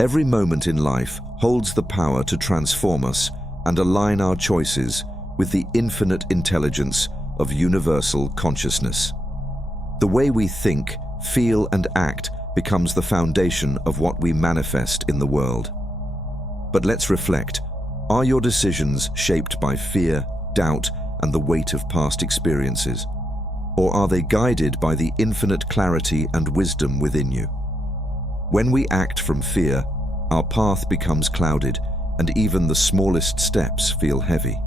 Every moment in life holds the power to transform us and align our choices with the infinite intelligence of universal consciousness. The way we think, feel, and act becomes the foundation of what we manifest in the world. But let's reflect. Are your decisions shaped by fear, doubt, and the weight of past experiences? Or are they guided by the infinite clarity and wisdom within you? When we act from fear, our path becomes clouded, and even the smallest steps feel heavy.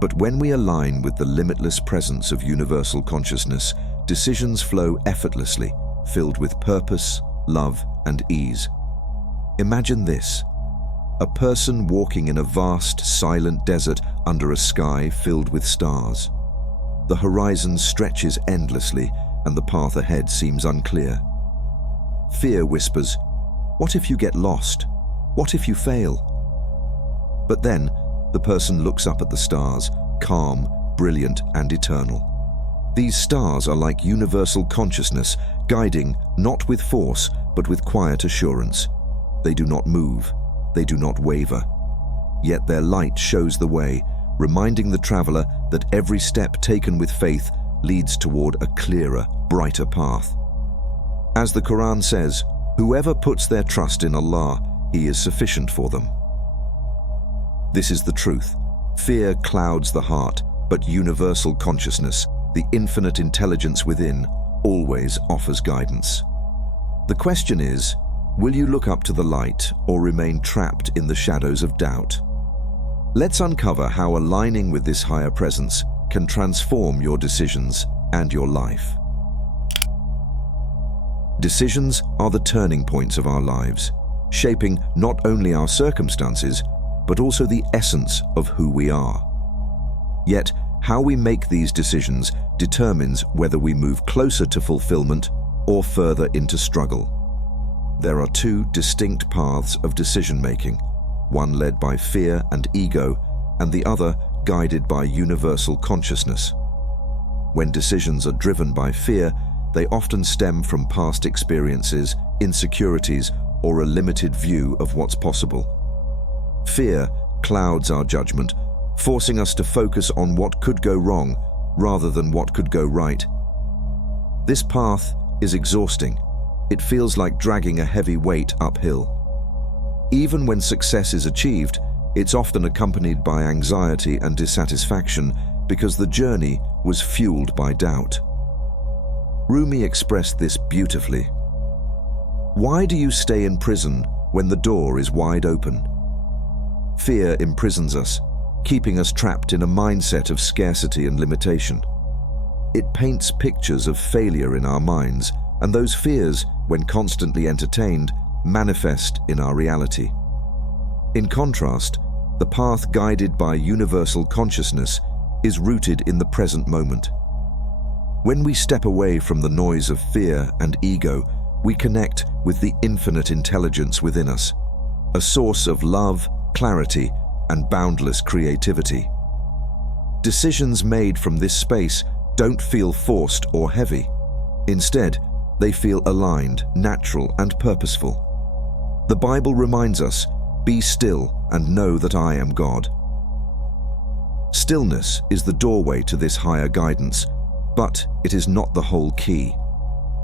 But when we align with the limitless presence of universal consciousness, decisions flow effortlessly, filled with purpose, love, and ease. Imagine this: a person walking in a vast, silent desert under a sky filled with stars. The horizon stretches endlessly, and the path ahead seems unclear. Fear whispers, "What if you get lost? What if you fail?" But then, the person looks up at the stars, calm, brilliant, and eternal. These stars are like universal consciousness, guiding not with force, but with quiet assurance. They do not move, they do not waver. Yet their light shows the way, reminding the traveler that every step taken with faith leads toward a clearer, brighter path. As the Quran says, "Whoever puts their trust in Allah, He is sufficient for them." This is the truth. Fear clouds the heart, but universal consciousness, the infinite intelligence within, always offers guidance. The question is, will you look up to the light or remain trapped in the shadows of doubt? Let's uncover how aligning with this higher presence can transform your decisions and your life. Decisions are the turning points of our lives, shaping not only our circumstances, but also the essence of who we are. Yet, how we make these decisions determines whether we move closer to fulfillment or further into struggle. There are two distinct paths of decision-making, one led by fear and ego, and the other guided by universal consciousness. When decisions are driven by fear, they often stem from past experiences, insecurities, or a limited view of what's possible. Fear clouds our judgment, forcing us to focus on what could go wrong rather than what could go right. This path is exhausting. It feels like dragging a heavy weight uphill. Even when success is achieved, it's often accompanied by anxiety and dissatisfaction because the journey was fueled by doubt. Rumi expressed this beautifully. "Why do you stay in prison when the door is wide open?" Fear imprisons us, keeping us trapped in a mindset of scarcity and limitation. It paints pictures of failure in our minds, and those fears, when constantly entertained, manifest in our reality. In contrast, the path guided by universal consciousness is rooted in the present moment. When we step away from the noise of fear and ego, we connect with the infinite intelligence within us, a source of love, clarity, and boundless creativity. Decisions made from this space don't feel forced or heavy. Instead, they feel aligned, natural, and purposeful. The Bible reminds us, "Be still and know that I am God." Stillness is the doorway to this higher guidance, but it is not the whole key.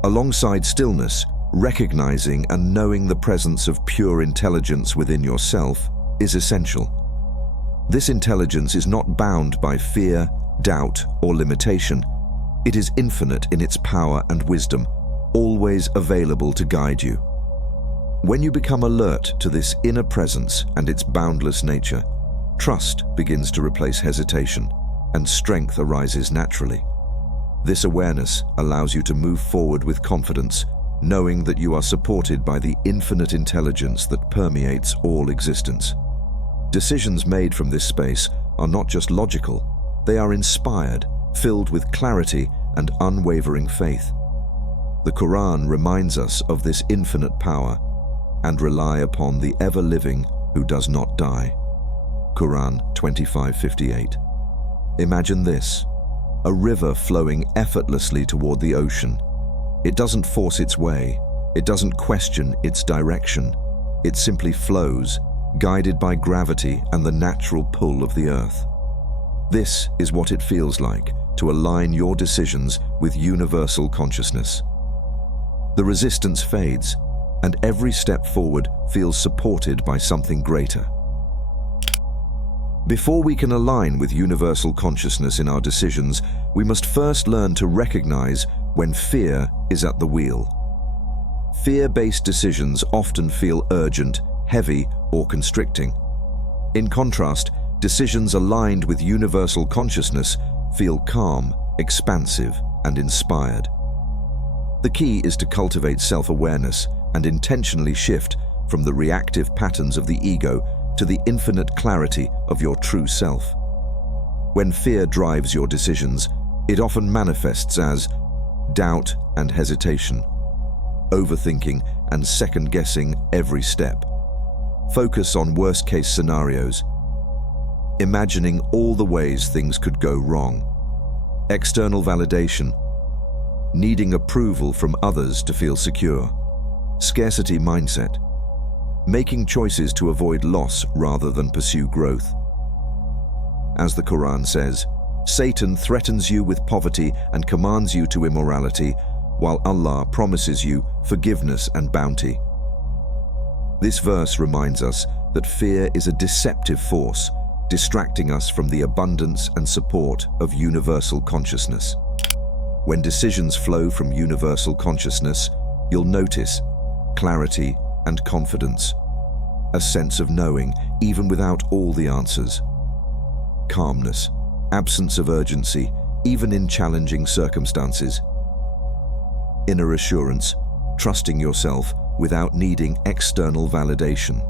Alongside stillness, recognizing and knowing the presence of pure intelligence within yourself is essential. This intelligence is not bound by fear, doubt, or limitation. It is infinite in its power and wisdom, always available to guide you. When you become alert to this inner presence and its boundless nature, trust begins to replace hesitation, and strength arises naturally. This awareness allows you to move forward with confidence, knowing that you are supported by the infinite intelligence that permeates all existence. Decisions made from this space are not just logical, they are inspired, filled with clarity and unwavering faith. The Quran reminds us of this infinite power, and rely upon the ever-living who does not die. Quran 25:58. Imagine this: a river flowing effortlessly toward the ocean. It doesn't force its way, it doesn't question its direction. It simply flows, guided by gravity and the natural pull of the earth. This is what it feels like to align your decisions with universal consciousness. The resistance fades, and every step forward feels supported by something greater. Before we can align with universal consciousness in our decisions, we must first learn to recognize when fear is at the wheel. Fear-based decisions often feel urgent, heavy, or constricting. In contrast, decisions aligned with universal consciousness feel calm, expansive, and inspired. The key is to cultivate self-awareness and intentionally shift from the reactive patterns of the ego to the infinite clarity of your true self. When fear drives your decisions, it often manifests as doubt and hesitation, overthinking and second-guessing every step. Focus on worst-case scenarios, imagining all the ways things could go wrong. External validation, needing approval from others to feel secure. Scarcity mindset, making choices to avoid loss rather than pursue growth. As the Quran says, Satan threatens you with poverty and commands you to immorality, while Allah promises you forgiveness and bounty. This verse reminds us that fear is a deceptive force, distracting us from the abundance and support of universal consciousness. When decisions flow from universal consciousness, you'll notice clarity and confidence, a sense of knowing even without all the answers, calmness, absence of urgency even in challenging circumstances, inner assurance, trusting yourself without needing external validation,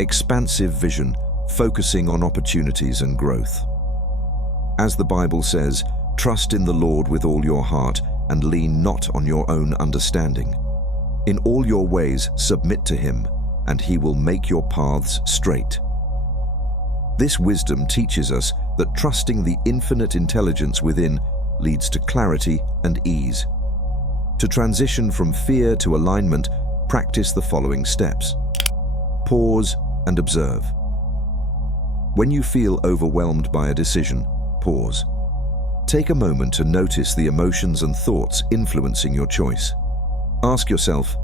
expansive vision, focusing on opportunities and growth. As the Bible says, trust in the Lord with all your heart and lean not on your own understanding. In all your ways submit to Him, and He will make your paths straight. This wisdom teaches us that trusting the infinite intelligence within leads to clarity and ease. To transition from fear to alignment, practice the following steps. Pause and observe. When you feel overwhelmed by a decision, pause. Take a moment to notice the emotions and thoughts influencing your choice. Ask yourself,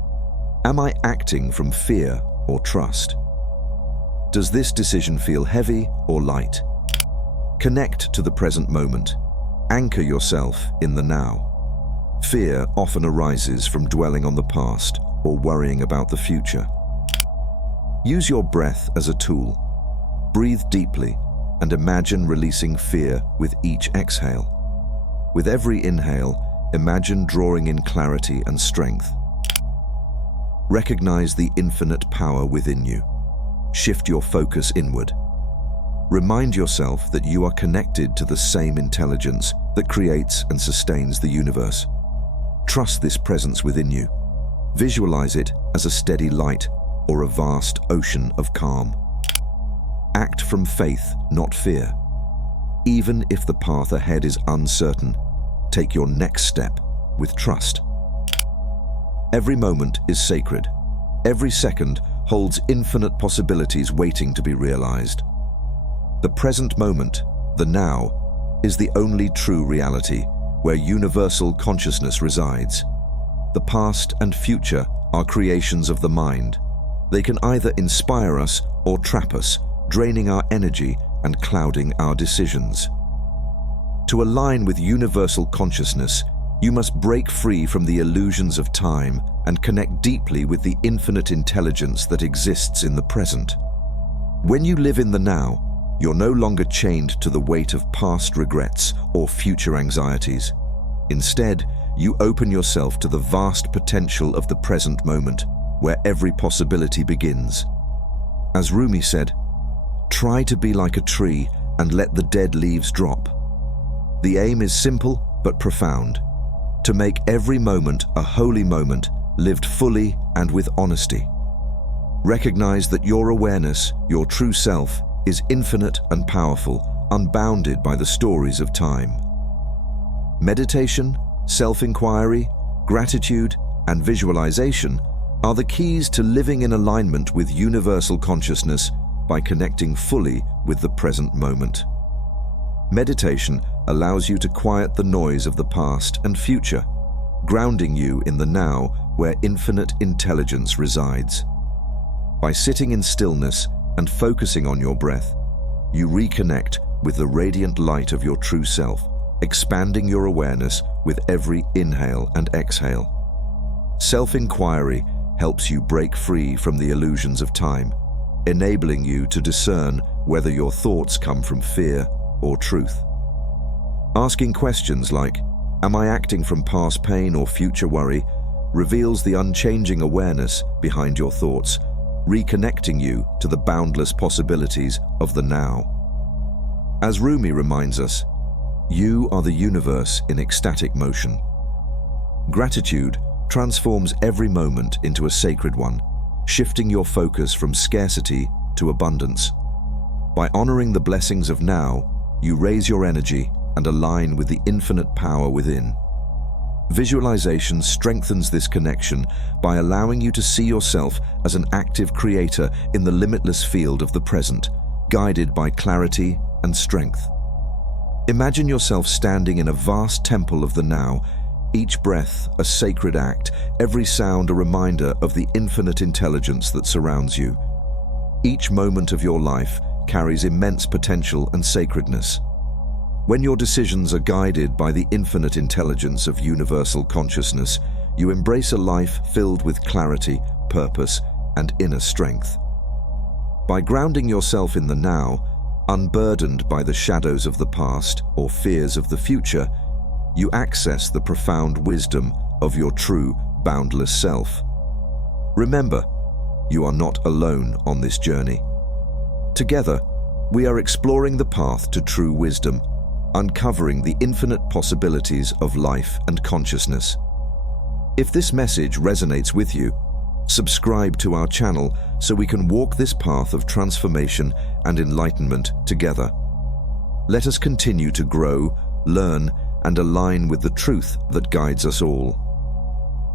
am I acting from fear or trust? Does this decision feel heavy or light? Connect to the present moment. Anchor yourself in the now. Fear often arises from dwelling on the past or worrying about the future. Use your breath as a tool. Breathe deeply and imagine releasing fear with each exhale. With every inhale, imagine drawing in clarity and strength. Recognize the infinite power within you. Shift your focus inward. Remind yourself that you are connected to the same intelligence that creates and sustains the universe. Trust this presence within you. Visualize it as a steady light or a vast ocean of calm. Act from faith, not fear. Even if the path ahead is uncertain, take your next step with trust. Every moment is sacred. Every second holds infinite possibilities waiting to be realized. The present moment, the now, is the only true reality where universal consciousness resides. The past and future are creations of the mind. They can either inspire us or trap us, draining our energy and clouding our decisions. To align with universal consciousness, you must break free from the illusions of time and connect deeply with the infinite intelligence that exists in the present. When you live in the now, you're no longer chained to the weight of past regrets or future anxieties. Instead, you open yourself to the vast potential of the present moment, where every possibility begins. As Rumi said, "Try to be like a tree and let the dead leaves drop." The aim is simple but profound: to make every moment a holy moment, lived fully and with honesty. Recognize that your awareness, your true self, is infinite and powerful, unbounded by the stories of time. Meditation, self-inquiry, gratitude, and visualization are the keys to living in alignment with universal consciousness by connecting fully with the present moment. Meditation allows you to quiet the noise of the past and future, grounding you in the now where infinite intelligence resides. By sitting in stillness and focusing on your breath, you reconnect with the radiant light of your true self, expanding your awareness with every inhale and exhale. Self-inquiry helps you break free from the illusions of time, enabling you to discern whether your thoughts come from fear or truth. Asking questions like, "Am I acting from past pain or future worry?" reveals the unchanging awareness behind your thoughts, reconnecting you to the boundless possibilities of the now. As Rumi reminds us, you are the universe in ecstatic motion. Gratitude transforms every moment into a sacred one, shifting your focus from scarcity to abundance. By honoring the blessings of now, you raise your energy and align with the infinite power within. Visualization strengthens this connection by allowing you to see yourself as an active creator in the limitless field of the present, guided by clarity and strength. Imagine yourself standing in a vast temple of the now, each breath a sacred act, every sound a reminder of the infinite intelligence that surrounds you. Each moment of your life carries immense potential and sacredness. When your decisions are guided by the infinite intelligence of universal consciousness, you embrace a life filled with clarity, purpose, and inner strength. By grounding yourself in the now, unburdened by the shadows of the past or fears of the future, you access the profound wisdom of your true, boundless self. Remember, you are not alone on this journey. Together, we are exploring the path to true wisdom, uncovering the infinite possibilities of life and consciousness. If this message resonates with you, subscribe to our channel so we can walk this path of transformation and enlightenment together. Let us continue to grow, learn, and align with the truth that guides us all.